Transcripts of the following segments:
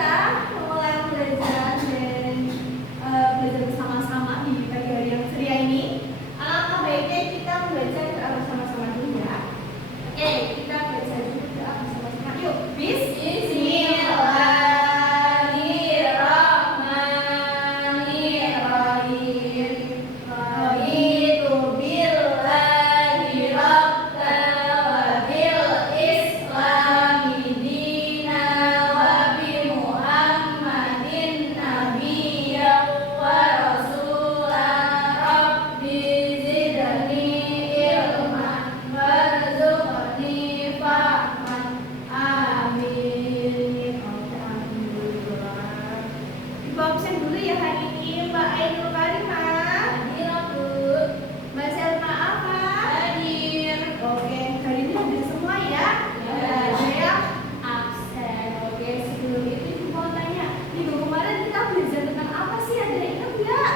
kita memulai belajar dan belajar bersama-sama di pagi hari yang ceria ini. Alangkah baiknya kita membaca doa bersama-sama dulu ya. Oke, kita baca dulu doa bersama-sama. Yuk, Bismillahirrahmanirrahim. Raditu billahi rabban wa bil islami dina wa bi Muhammadin nabiyyan wa rasulan. Rabbi zidni ilman warzuqni fahman. Amin. Alhamdulillah. Ibu absen dulu ya hari ini, Mbak Ainul Karimah. Hadir, Bu. Mbak Selma apa? Hadir. Oke, hari ini hadir semua ya? Ya. Ada yang absen. Oke, sebelum itu Ibu mau tanya, minggu kemarin kita belajar tentang apa sih? Ada yang ingat nggak?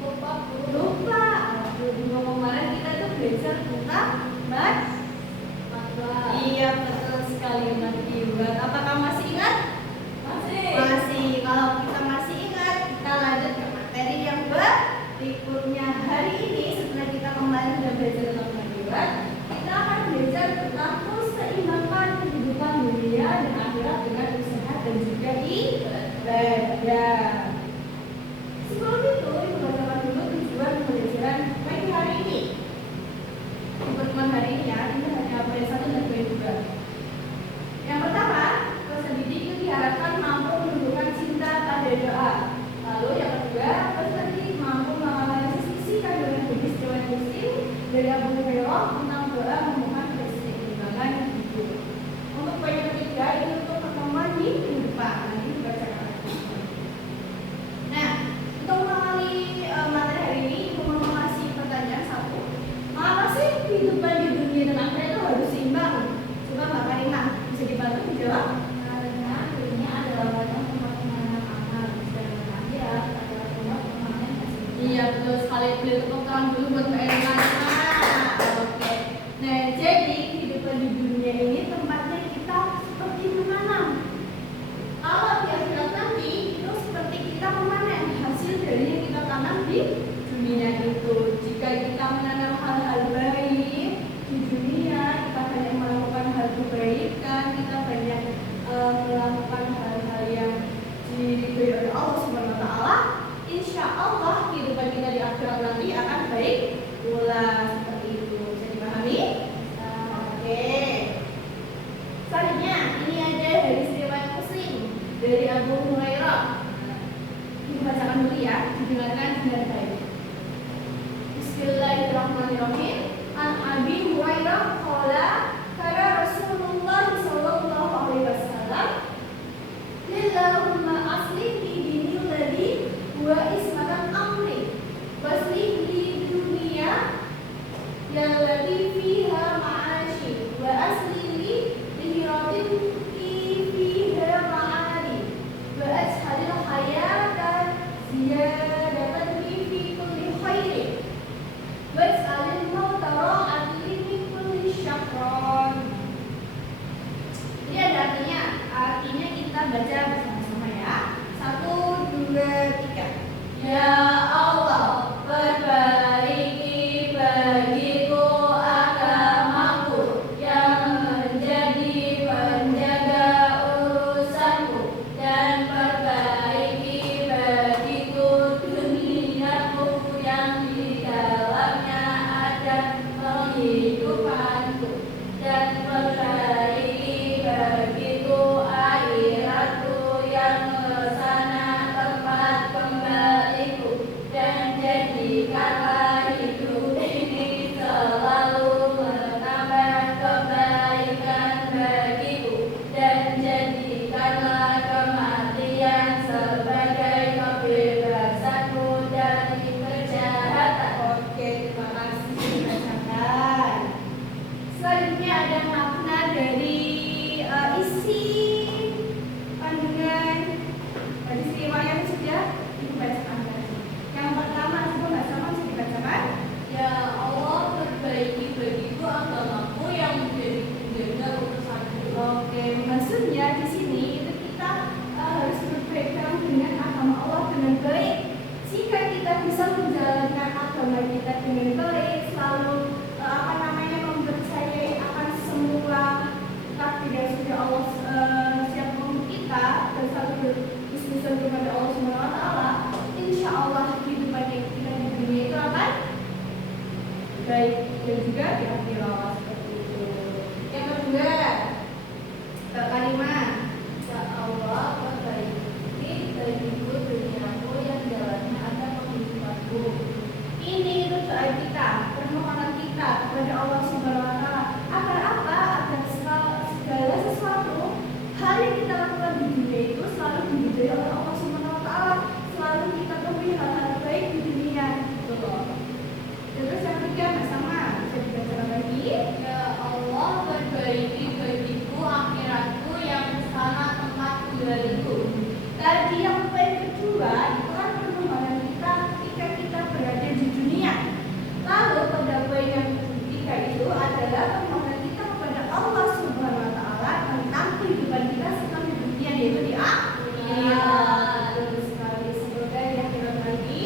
Lupa, Bu. Lupa. Minggu kemarin kita tuh belajar tentang matematika. Iya, betul sekali, Mbak Iwan. Apakah masih ingat? Masih. Kalau kita masih ingat, kita lanjut ke materi yang berikutnya. Hari ini setelah kita kembali dan belajar tentang kehidupan, kita akan belajar tentang keseimbangan kehidupan dunia dan akhirat dengan usaha dan juga ibadah. Sebelum itu, Ibu bacakan dulu tujuan pembelajaran pagi hari ini. Pertemuan hari ini ya, ini hanya poin 1 dan poin 2. Yang pertama, peserta didik itu diharapkan mampu menunjukkan cinta pada doa. Lalu yang kedua, peserta didik mampu menganalisis isi kandungan hadis riwayat Muslim dari Abu Hurairah tentang doa memohon keseimbangan hidup. Untuk poin yang ketiga, ini untuk pertemuan di minggu depan. Nanti dibacakan. Nah, untuk mengawali materi hari ini, Ibu mau mengasih pertanyaan satu. Mengapa sih kehidupan di dunia dan akhirat itu harus seimbang? Coba Mbak Karimah bisa dibantu dijawab. Karena dunia adalah wadah tempat menanam amal dan akhirat adalah tempat permanen hasil. Iya, betul sekali. Beliau tepuk tangan dulu buat Mbak Karimah. Oke. Nah, jadi kehidupan di dunia ini tempatnya kita seperti menanam. Kalau di akhirat nanti itu seperti kita memanen hasil dari yang kita tanam di dunia itu. Jika kita menanam hal-hal baik di dunia, kita banyak melakukan hal kebaikan, kita banyak melakukan hal-hal yang diridhoi oleh Allah Subhanahu wa taala, insya Allah kehidupan kita di akhirat nanti akan baik pula. Seperti itu. Bisa dipahami? Oke. Selanjutnya, ini ada hadis riwayat Muslim dari Abu Hurairah. Ini bacakan dulu ya, didengarkan dengan baik. Bismillahirrahmanirrahim. An Abi Hurairah qala qala Rasulullah sallallahu alaihi wasallam Lillahumma aslih li dini alladhi huwa ismatan amri waslih li dunya yallati fiha ma'ashi wa aslih li dihiratin fiha ma'ali wa ashalil hayata ziyadatan fi kulli khairin was'alil mauta ra'atan min kulli syakron. Jadi ada artinya kita baca bersama-sama ya. 1, 2, 3. Ya Allah, perbaiki bagiku agamaku yang menjadi penjaga urusanku, dan perbaiki bagiku duniaku yang di dalamnya ada penghidupanku, dan perbaiki bagiku akhiratku dengan baik, selalu mempercayai akan semua takdir yang sudah Allah siapkan untuk kita, dan selalu berusaha kepada Allah Subhanahu Wa Taala. Insya Allah kehidupan kita di dunia itu akan baik dan juga di akhirat, seperti itu. Yang kedua, kalimat ya Allah perbaiki bagiku duniaku yang jalannya ada penghidupanku. Ini itu doa kita, permohonan kita kepada Allah Subhanahu Wa Taala. Agar apa? Agar segala sesuatu hal yang kita lakukan di dunia itu selalu diridhoi oleh Allah Subhanahu Wa Taala. Selalu kita temui hal-hal baik di dunia. Betul. Terus yang ketiga sama bisa dibaca lagi. Ya Allah perbaiki bagiku akhiratku yang sana tempat tinggalku. Tadi yang poin kedua itu kan permohonan kita ketika kita berada di dunia. Lalu pada poin yang ketiga itu adalah permohonan kita kepada Allah Subhanahu Wa Taala tentang kehidupan kita setelah di dunia, yaitu di akhirat. Betul sekali. Semoga di akhirat lagi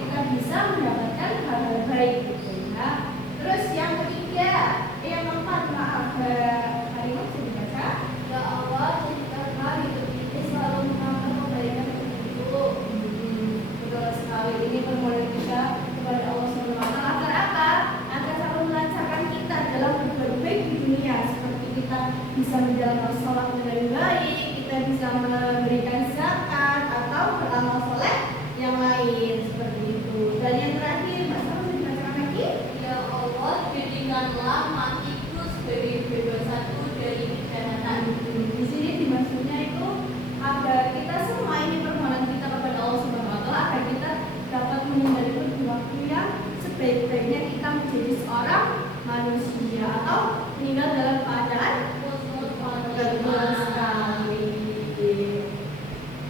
kita bisa mendapatkan hal-hal baik. Nah, terus yang ketiga, yang keempat, maaf, kalimat bisa dibaca. Ya Allah, jadikanlah hidup ini selalu menambah kebaikan untukku. Betul sekali. Ini permohonan kita kepada Allah Subhanahu Wa Taala. Agar apa? Agar selalu melancarkan kita dalam berbuat baik di dunia, seperti kita bisa menjalankan sholat dengan baik, kita bisa memberikan zakat atau beramal soleh yang lain, seperti itu. Dan yang terakhir, Mas bisa dibacakan lagi. Ya Allah, jadikanlah matiku sebagai bebasanku dari kejahatan. Di sini dimaksudnya itu agar kita semua, ini permohonan kita kepada Allah Subhanahu Wa Taala, agar kita dapat meninggal itu di waktu yang sebaik-baiknya kita menjadi seorang manusia atau meninggal dalam keadaan betul sekali.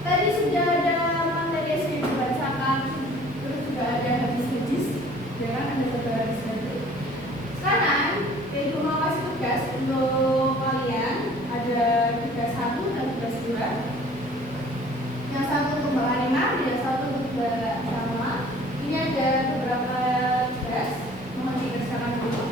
Tadi sudah ada materi yang sudah dibacakan, terus juga ada hadis-hadis, jangan ada satu hadis-hadis. Sekarang Ibu mau kasih tugas untuk kalian, ada tugas 1 dan tugas 2. Yang satu untuk Mbak Harimah, yang satu untuk Mbak Salma. Ini ada beberapa tugas, mohon dikerjakan dulu.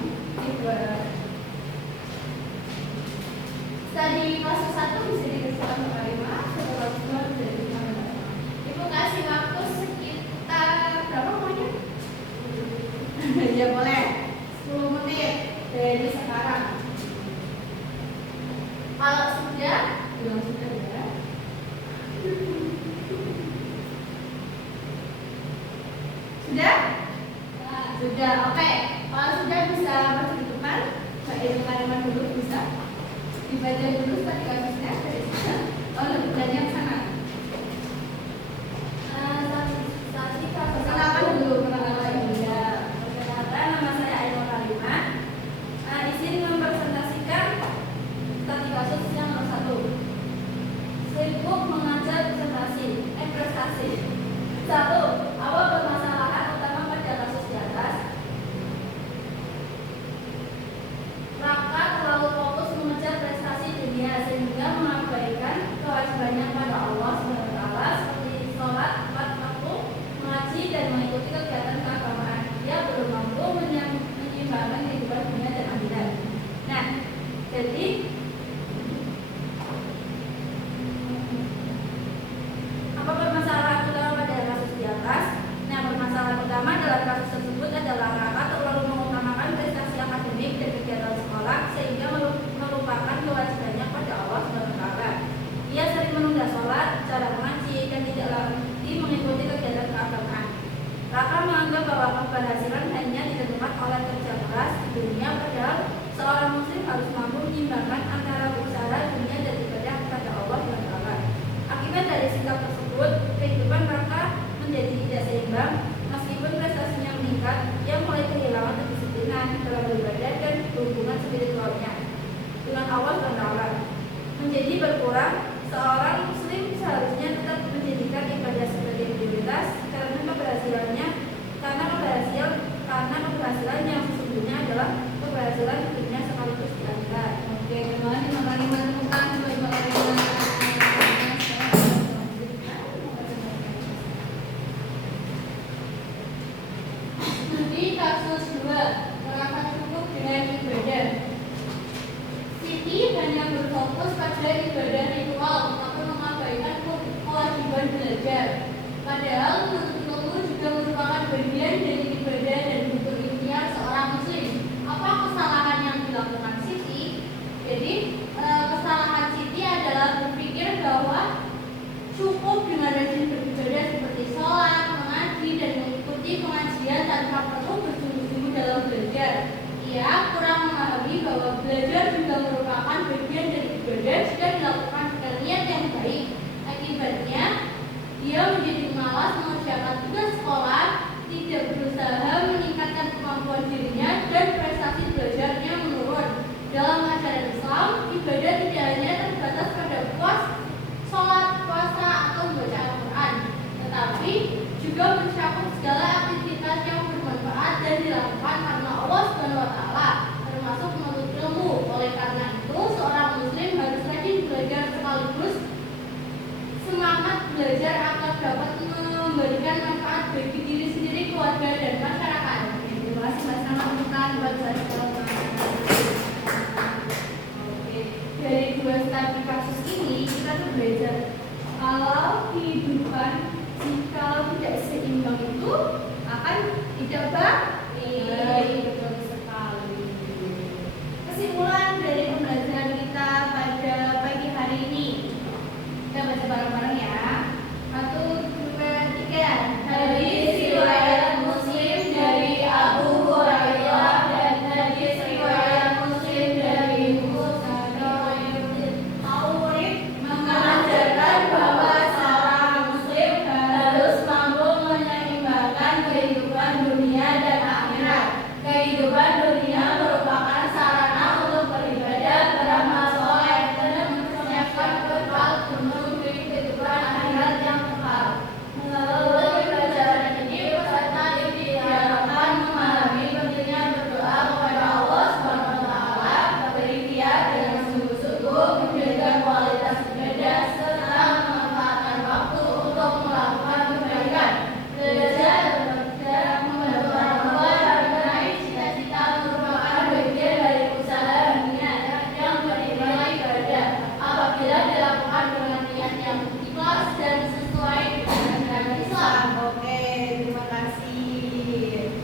Tadi kelas 1 bisa dikerjakan Mbak Harimah, setelah 2 bisa dikerjakan Mbak Salma. Ibu kasih waktu sekitar berapa pokoknya? Ya boleh 10 menit dari sekarang. Kalau sudah, bilang sudah ya. Sudah? Sudah, oke. Kalau sudah bisa masuk di depan. Mbak Ibu Harimah dulu bisa dibaca dulu tadi kasusnya dari sana. Oh, lebih banyak sana. Silakan dulu kenalan ya. Perkenalkan, nama saya Ainul Harimah. Izin mempresentasikan studi kasus yang nomor 1. Sibuk mengajar prestasi. 1. Awal permasalahan utama pada kasus di atas. Raka terlalu fokus mengejar prestasi dunia sehingga mengabaikan kewajibannya pada Allah SWT seperti sholat, tepat waktu, mengaji dan mengikuti kegiatan keagamaan. Dia belum mampu menyeimbangkan kehidupan dunia dan akhirat. Nah, jadi apa permasalahan utama pada kasus di atas? Nah, permasalahan utama dalam kasus tersebut adalah Raka terlalu mengutamakan prestasi akademik dan kegiatan sekolah sehingga melupakan kewajibannya pada Allah SWT. Ia sering menunda sholat, jarang mengaji, dan tidak lagi mengikuti kegiatan keagamaan. Raka menganggap bahwa keberhasilan hanya ditentukan oleh kerja keras di dunia, padahal seorang muslim harus mampu menyimbangkan antara usaha dunia dan ibadah kepada Allah SWT. Akibat dari sikap tersebut, kehidupan Raka menjadi tidak seimbang. Meskipun prestasinya meningkat, ia mulai kehilangan kedisiplinan dalam beribadah dan hubungan spiritualnya dengan Allah SWT menjadi berkurang. Seorang muslim seharusnya tetap menjadikan ibadah sebagai prioritas karena keberhasilan yang sesungguhnya adalah keberhasilan hidupnya sekaligus di akhirat. Oke, terima kasih Mbak Harimah. Tepuk tangan buat Mbak Harimah. belajar akan dapat memberikan manfaat bagi diri sendiri, keluarga, dan masyarakat. Terima kasih Mas Rama, bukan buat saya. Oke, dari dua studi kasus ini kita tuh belajar kalau kehidupan jika tidak seimbang itu akan tidak baik. Betul sekali. Kesimpulan dari pembelajaran kita pada pagi hari ini, kita baca bareng-bareng ya. 1, 2, 3. Hadis riwayat Muslim dari Abu Hurairah dan hadis riwayat Muslim dari Murid mengajarkan bahwa seorang Muslim harus mampu menyeimbangkan kehidupan dunia dan akhirat. Kehidupan dunia merupakan sarana untuk beribadah, beramal soleh, dan mempersiapkan bekal menuju kehidupan akhirat yang kekal. Melalui pelajaran ini, peserta didik diharapkan memahami pentingnya berdoa kepada Allah SWT, berikhtiar dengan sungguh-sungguh, menjaga kualitas ibadah, serta memanfaatkan waktu untuk melakukan kebaikan. Belajar bekerja membantu orang tua dan meraih cita-cita merupakan bagian dari usaha dunia yang bernilai ibadah apabila dilakukan dengan niat yang ikhlas dan sesuai dengan ajaran Islam. Oke, terima kasih.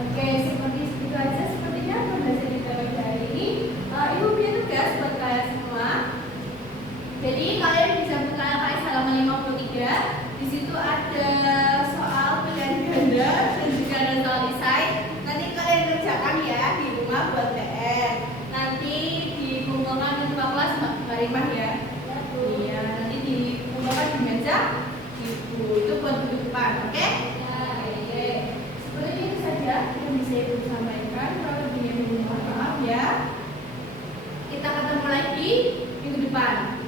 Oke, seperti itu aja sepertinya pembahasan kita hari ini. Ibu punya tugas buat kalian semua. Jadi kalian bisa buka KS halaman 53. Di situ ada soal pilihan ganda dan juga ada soal esai. Nanti kalian kerjakan ya di rumah buat PR. Nanti dikumpulkan di tempat kelas Mbak Karimah ya. Iya, nanti dikumpulkan di meja. Itu buat minggu depan, oke? Oke. Seperti itu saja yang bisa Ibu sampaikan. Kalau lebihnya mohon maaf ya. Kita ketemu lagi minggu depan.